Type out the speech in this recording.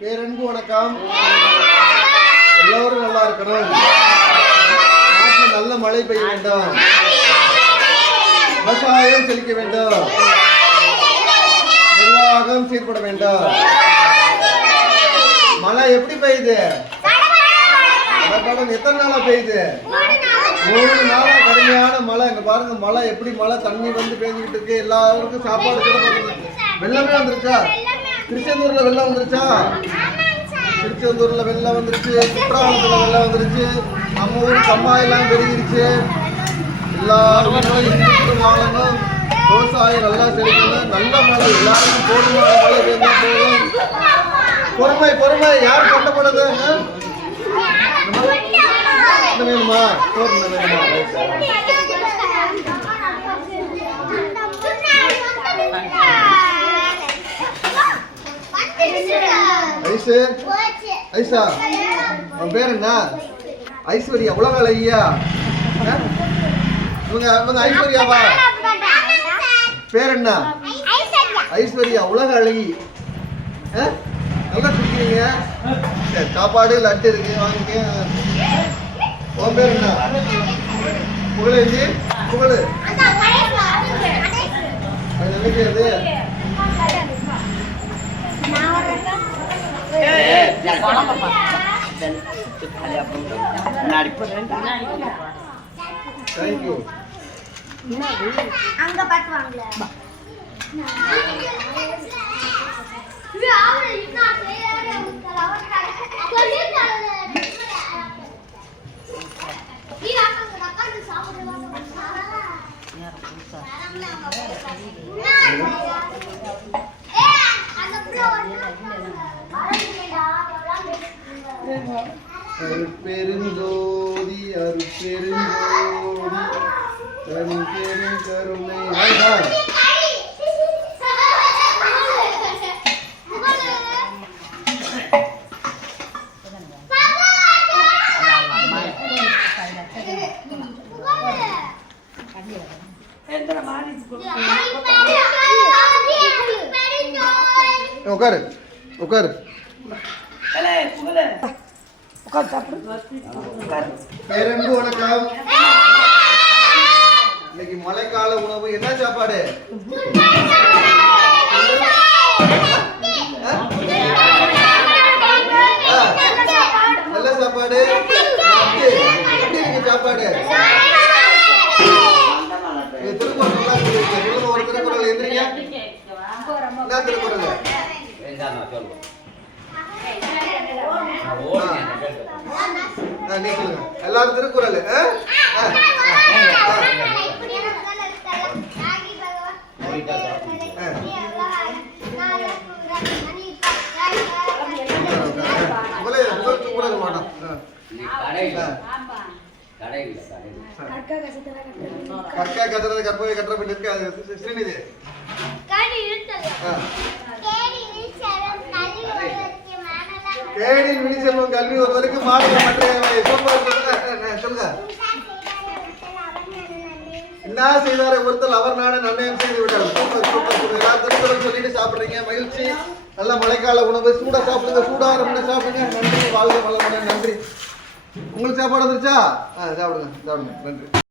பேரன்பு வணக்கம். எல்லோரும் நல்லா இருக்கணும். நாட்டில் நல்ல மழை பெய்ய வேண்டும். விவசாயம் செழிக்க வேண்டும். நிர்வாகம் சீர்பட வேண்டும். மழை எப்படி பெய்யுது? எத்தனை நாளா பெய்யுது? 3 நாளா கடுமையான மழை. இங்க பாருங்க, மழை எப்படி மழை தண்ணி வந்து பெய்ஞ்சுக்கிட்டு இருக்கு. எல்லாருக்கும் சாப்பாடு கூட வெள்ளமே வந்துருச்சா? திருச்செந்தூர்ல வெள்ளம் வந்துருச்சா? திருச்செந்தூர்ல வெள்ளம் வந்துருச்சு. குற்றாலத்துல வெள்ளம் வந்துருச்சு. நம்ம ஊர் கம்மாயெல்லாம் பெருகிருச்சு. எல்லாரும் வாழணும். விவசாயம் நல்லா செழிக்கணும். நல்ல மழை எல்லாருக்கும் போதுமான மழை பெய்ஞ்சா போதும். பொறுமை பொறுமை. யார் கட்டப்படுது? வேணுமா? வேணுமா? ஐசு ஐசா, உன் பேர் என்ன? ஐஸ்வர்யா. உலக அழகியா? இவங்க ஐஸ்வர்யாவா? பேர் என்ன? ஐஸ்வர்யா. உலக அழகி. நல்லா குடிக்கிறீங்க. சரி, சாப்பாடு லட்டு இருக்கு, வாங்கிக்க. உன் பேர் என்ன? புகழேந்தி. புகழு அது நினைக்கிறது. தேங்க்யூ. அங்க பாத்துவாங்களே. அருட்பெருஞ்சோதி அருட்பெருஞ்சோதி தனிப்பெரும் கருணை. உட்காரு உட்காரு. பேரன்பு வணக்கம். இன்னைக்கு மழைக்கால உணவு என்ன சாப்பாடு? நல்ல சாப்பாடு. எப்படி இருக்கு சாப்பாடு? திருக்குறள் நல்லா இருக்கு. ஒரு திருக்குறள் எந்திரிங்க. என்ன திருக்குறள்? நீ சொல்லுங்க. எல்லாரும் திருக்குறள். கற்கா கத்துறது கற்பவை கற்ற பின் இருக்கு. அது ஸ்ரீநிதி. கேடின் விழிச்செல்வம் கல்வி ஒருவருக்கு மாநில சொல்லுங்க. என்ன செய்தாரை ஒருத்தல் அவர் நாடு நன்மையம் செய்து விட்டார். Super super super. எல்லா திருக்குறள் சொல்லிட்டு சாப்பிடுறீங்க. மகிழ்ச்சி. நல்ல மழைக்கால உணவு. சூடா சாப்பிடுங்க. சூடாக சாப்பிடுங்க. நன்றி. வாழ்க வளமுடன். நன்றி. உங்களுக்கு சாப்பாடு வந்துருச்சா? சாப்பிடுங்க சாப்பிடுங்க. நன்றி.